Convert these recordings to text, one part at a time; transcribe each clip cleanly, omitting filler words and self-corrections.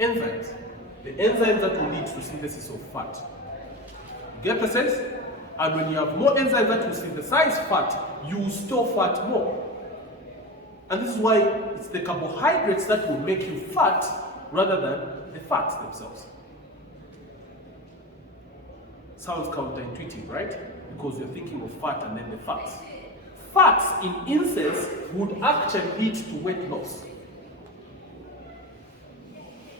enzymes. The enzymes that will lead to synthesis of fat. Get the sense? And when you have more enzymes that will synthesize fat, you store fat more. And this is why it's the carbohydrates that will make you fat rather than the fats themselves. Sounds counterintuitive, right? Because you're thinking of fat and then the fats. Fats in incense would actually lead to weight loss,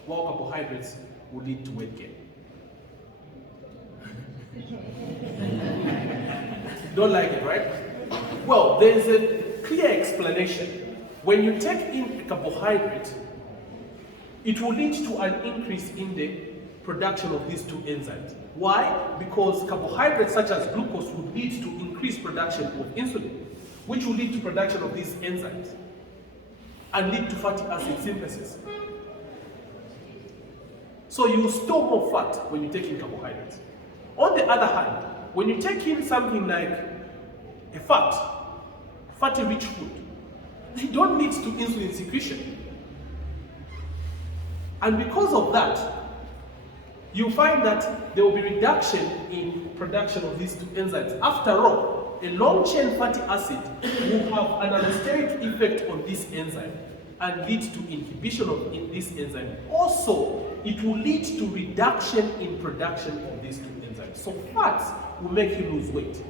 while carbohydrates would lead to weight gain. Don't like it, right? Well, there is a clear explanation. When you take in a carbohydrate, it will lead to an increase in the production of these two enzymes. Why? Because carbohydrates such as glucose would lead to increased production of insulin, which will lead to production of these enzymes and lead to fatty acid synthesis. So you store more fat when you take in carbohydrates. On the other hand, when you take in something like a fatty rich food, they don't lead to insulin secretion. And because of that, you find that there will be reduction in production of these two enzymes. After all, a long-chain fatty acid will have an allosteric effect on this enzyme and lead to inhibition of this enzyme. Also, it will lead to reduction in production of these two enzymes. So fats will make you lose weight,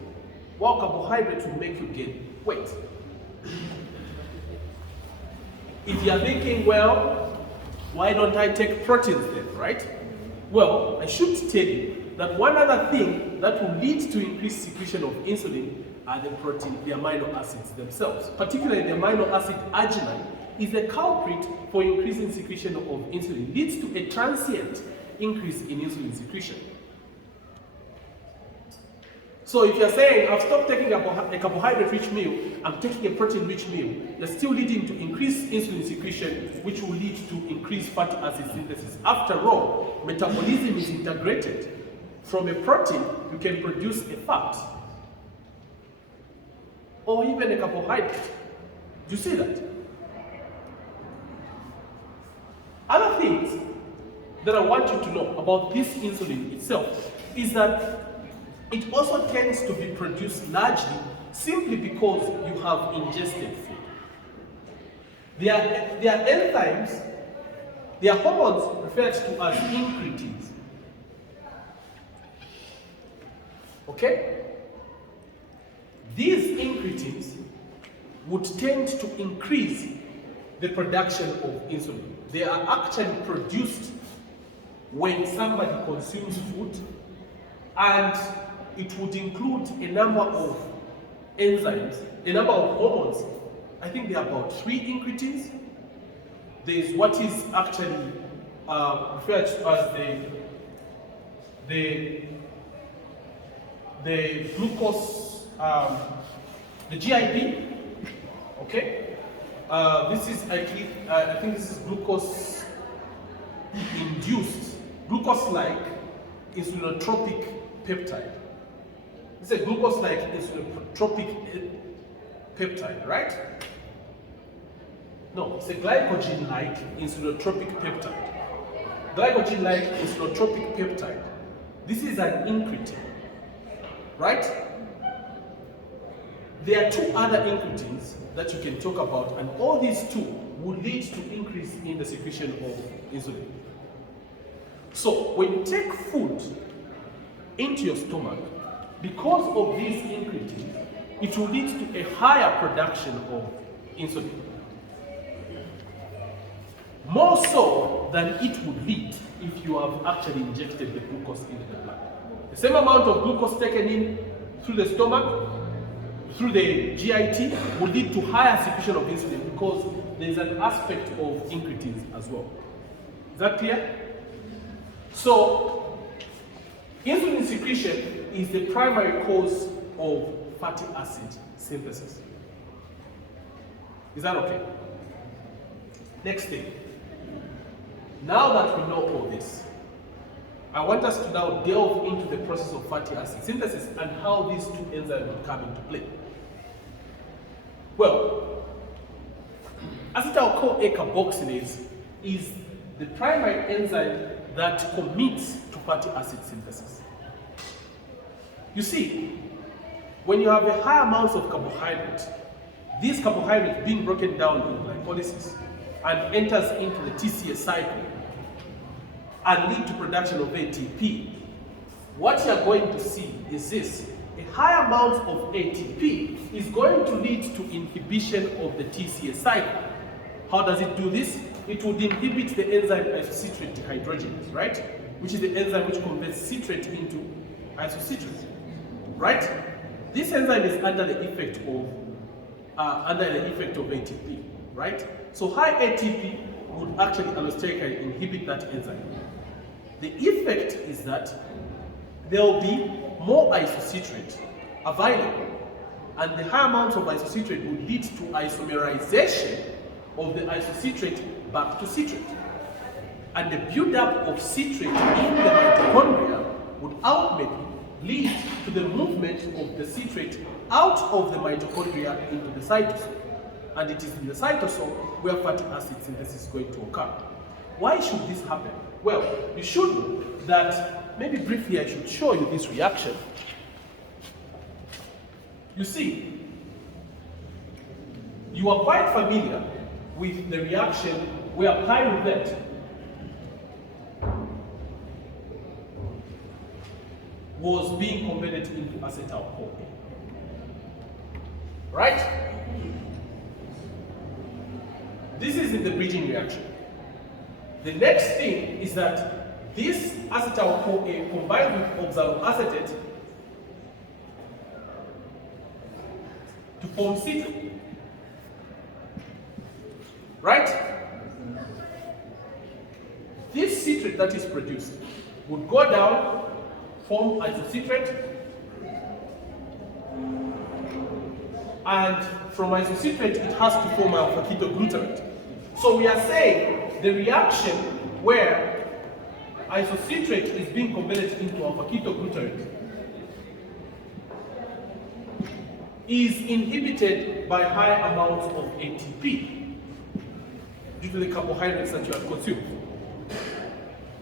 while carbohydrates will make you gain weight. If you are thinking, well, why don't I take proteins then, right? Well, I should tell you that one other thing that will lead to increased secretion of insulin are the amino acids themselves. Particularly the amino acid arginine is the culprit for increasing secretion of insulin. It leads to a transient increase in insulin secretion. So if you're saying, I've stopped taking a carbohydrate-rich meal, I'm taking a protein-rich meal, you're still leading to increased insulin secretion, which will lead to increased fatty acid synthesis. After all, metabolism is integrated. From a protein, you can produce a fat, or even a carbohydrate. Do you see that? Other things that I want you to know about this insulin itself is that it also tends to be produced largely simply because you have ingested food. There are enzymes, there are hormones referred to as incretins. Okay? These incretins would tend to increase the production of insulin. They are actually produced when somebody consumes food, and it would include a number of enzymes, a number of hormones. I think there are about 3 incretins. There is what is actually referred to as the glucose, the GIP. Okay, this is actually, I think this is glucose induced, glucose-like insulinotropic peptide. It's a glucose-like insulinotropic peptide, right? No, it's a glycogen-like insulinotropic peptide. Glycogen-like insulinotropic peptide. This is an incretin, right? There are 2 other incretins that you can talk about, and all these 2 will lead to increase in the secretion of insulin. So when you take food into your stomach, because of these incretins, it will lead to a higher production of insulin. More so than it would lead if you have actually injected the glucose into the blood. The same amount of glucose taken in through the stomach, through the GIT, will lead to higher secretion of insulin because there is an aspect of incretins as well. Is that clear? So, insulin secretion is the primary cause of fatty acid synthesis. Is that okay? Next thing. Now that we know all this, I want us to now delve into the process of fatty acid synthesis and how these 2 enzymes will come into play. Well, acetyl-CoA carboxylase is the primary enzyme that commits to fatty acid synthesis. You see, when you have a high amount of carbohydrates, these carbohydrates being broken down in glycolysis and enters into the TCA cycle and lead to production of ATP, what you are going to see is this. A high amount of ATP is going to lead to inhibition of the TCA cycle. How does it do this? It would inhibit the enzyme isocitrate dehydrogenase, right? Which is the enzyme which converts citrate into isocitrate, right? This enzyme is under the effect of ATP, right? So high ATP would actually allosterically inhibit that enzyme. The effect is that there will be more isocitrate available, and the high amounts of isocitrate would lead to isomerization of the isocitrate back to citrate. And the buildup of citrate in the mitochondria would ultimately lead to the movement of the citrate out of the mitochondria into the cytosol. And it is in the cytosol where fatty acid synthesis is going to occur. Why should this happen? Well, you should know that, maybe briefly I should show you this reaction. You see, you are quite familiar with the reaction where pyruvate was being converted into acetyl-CoA. Right? This is in the bridging reaction. The next thing is that this acetyl-CoA combined with oxaloacetate to form citrate. Right? This citrate that is produced would go down, form isocitrate, and from isocitrate it has to form alpha-ketoglutarate. So we are saying the reaction where isocitrate is being converted into alpha-ketoglutarate is inhibited by high amounts of ATP due to the carbohydrates that you have consumed.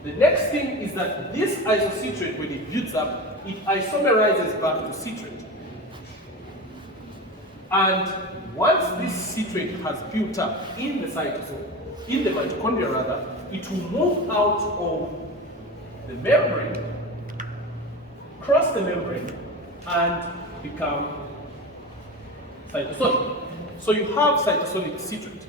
The next thing is that this isocitrate, when it builds up, it isomerizes back to citrate. And once this citrate has built up in the cytosol, in the mitochondria rather, it will move out of the membrane, cross the membrane, and become cytosolic. So you have cytosolic citrate.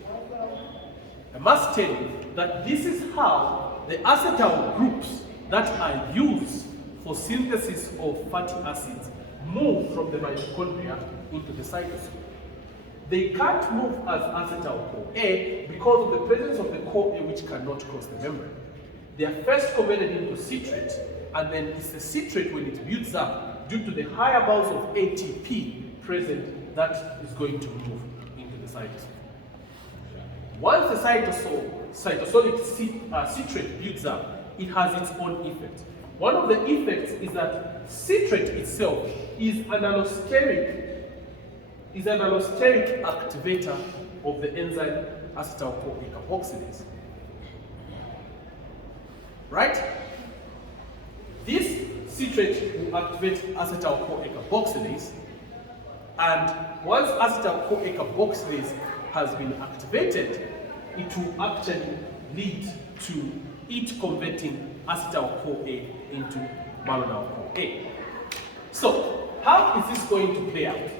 I must tell you that this is how the acetyl groups that are used for synthesis of fatty acids move from the mitochondria into the cytosol. They can't move as acetyl-CoA because of the presence of the CoA which cannot cross the membrane. They are first converted into citrate, and then it's the citrate when it builds up due to the high amounts of ATP present that is going to move into the cytosol. Once the cytosolic citrate builds up, it has its own effect. One of the effects is that citrate itself is an allosteric activator of the enzyme acetyl-CoA carboxylase. Right? This citrate will activate acetyl-CoA carboxylase, and once acetyl-CoA carboxylase has been activated, it will actually lead to it converting acetyl-CoA into malonyl-CoA. So, how is this going to play out?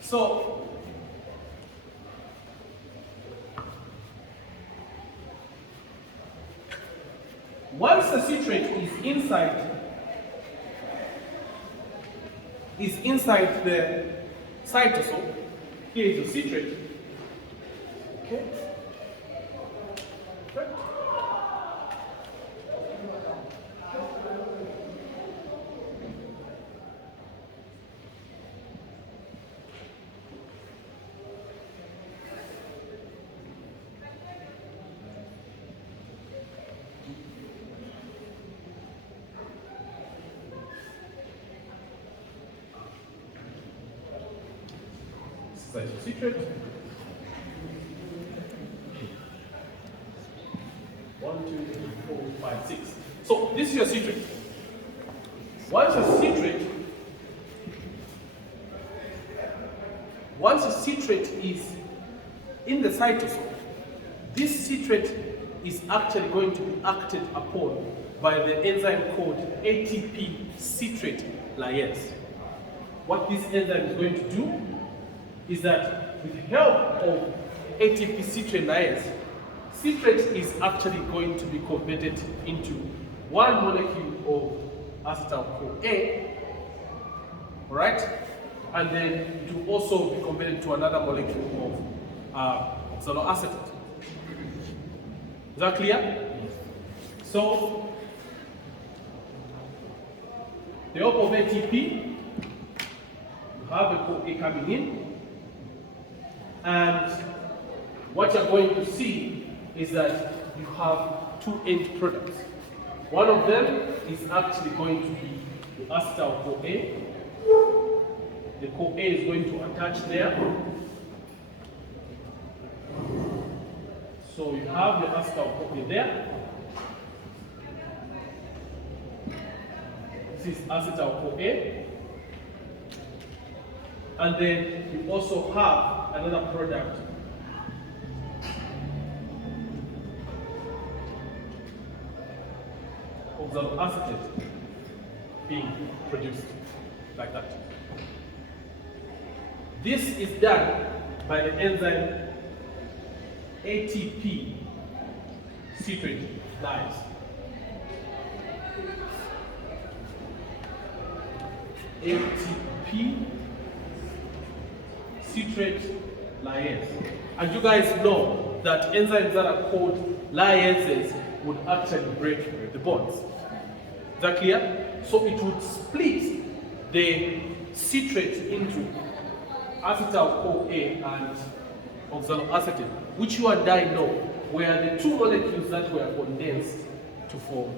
So, once the citrate is inside the cytosol, here is the citrate. Okay. Citrate. 1, 2, 3, 4, 5, 6. So this is your citrate. Once a citrate is in the cytosol, this citrate is actually going to be acted upon by the enzyme called ATP citrate lyase. What this enzyme is going to do is that with the help of ATP citrate lyase, citrate is actually going to be converted into one molecule of acetyl-CoA, right? And then it will also be converted to another molecule of oxaloacetate. Is that clear? So, the help of ATP, you have a CoA coming in, and what you're going to see is that you have two end products. One of them is actually going to be the acetyl-CoA. The CoA is going to attach there. So you have the acetyl-CoA there. This is acetyl-CoA. And then you also have another product oxaloacetate being produced like that. This is done by the enzyme ATP citrate lyase. ATP citrate lyase. And you guys know that enzymes that are called lyases would actually break the bonds. Is that clear? So it would split the citrate into acetyl-CoA and oxaloacetate, which you and I know were the two molecules that were condensed to form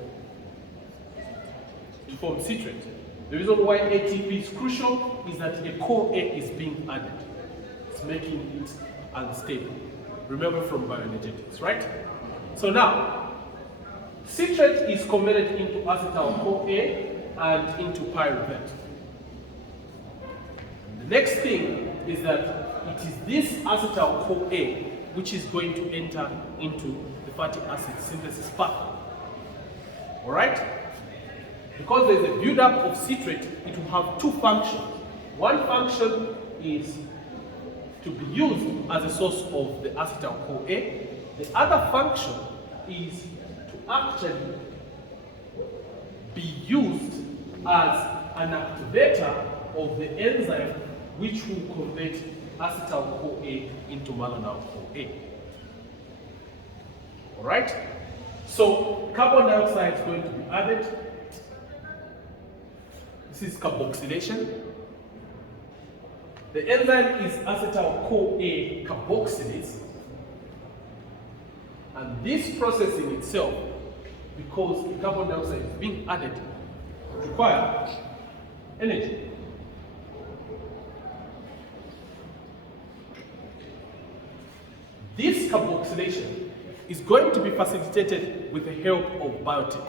citrate. The reason why ATP is crucial is that a CoA is being added. It's making it unstable. Remember from bioenergetics, right? So now, citrate is converted into acetyl-CoA and into pyruvate. The next thing is that it is this acetyl-CoA which is going to enter into the fatty acid synthesis pathway. Alright? Because there's a buildup of citrate, it will have two functions. One function is to be used as a source of the acetyl-CoA. The other function is to actually be used as an activator of the enzyme which will convert acetyl-CoA into malonyl-CoA. Alright? So carbon dioxide is going to be added. This is carboxylation. The enzyme is acetyl-CoA carboxylase. And this process in itself, because the carbon dioxide is being added, requires energy. This carboxylation is going to be facilitated with the help of biotin.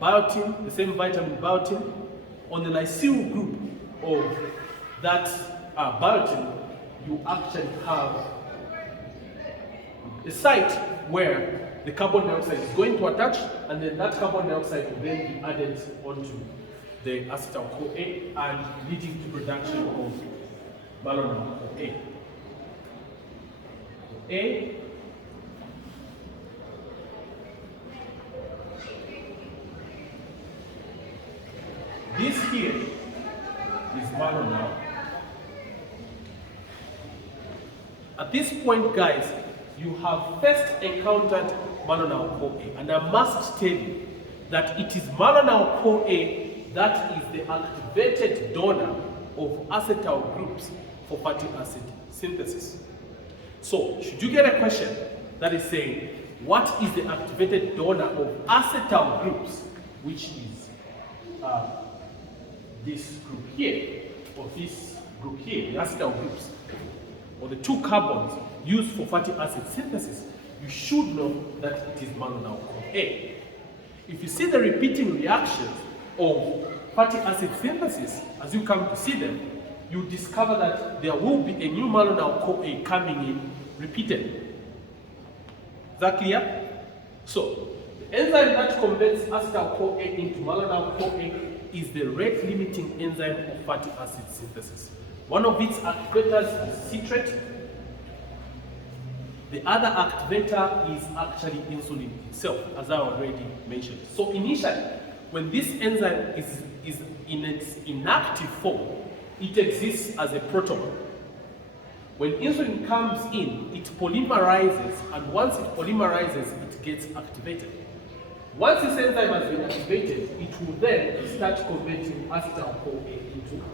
Biotin, the same vitamin biotin, on the lysyl group of that biotin, you actually have a site where the carbon dioxide is going to attach, and then that carbon dioxide will then be added onto the acetyl-CoA and leading to production of malonyl-CoA. A. This here is malonyl. At this point, guys, you have first encountered malonyl-CoA, and I must tell you that it is malonyl-CoA that is the activated donor of acetyl groups for fatty acid synthesis. So, should you get a question that is saying, what is the activated donor of acetyl groups, which is this group here, or this group here, the acetyl groups, or the 2 carbons used for fatty acid synthesis, you should know that it is malonyl CoA. If you see the repeating reactions of fatty acid synthesis, as you come to see them, you discover that there will be a new malonyl CoA coming in repeated. Is that clear? So, the enzyme that converts acetyl CoA into malonyl CoA is the rate-limiting enzyme of fatty acid synthesis. One of its activators is citrate. The other activator is actually insulin itself, as I already mentioned. So initially, when this enzyme is in its inactive form, it exists as a proton. When insulin comes in, it polymerizes, and once it polymerizes, it gets activated. Once this enzyme has been activated, it will then start converting acetyl CoA into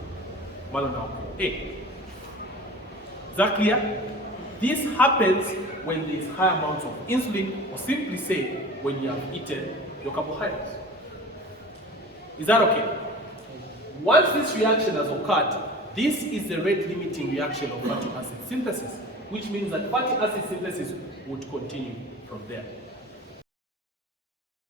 malonyl CoA. Is that clear? This happens when there is high amounts of insulin, or simply say, when you have eaten your carbohydrates. Is that okay? Once this reaction has occurred, this is the rate-limiting reaction of fatty acid synthesis, which means that fatty acid synthesis would continue from there.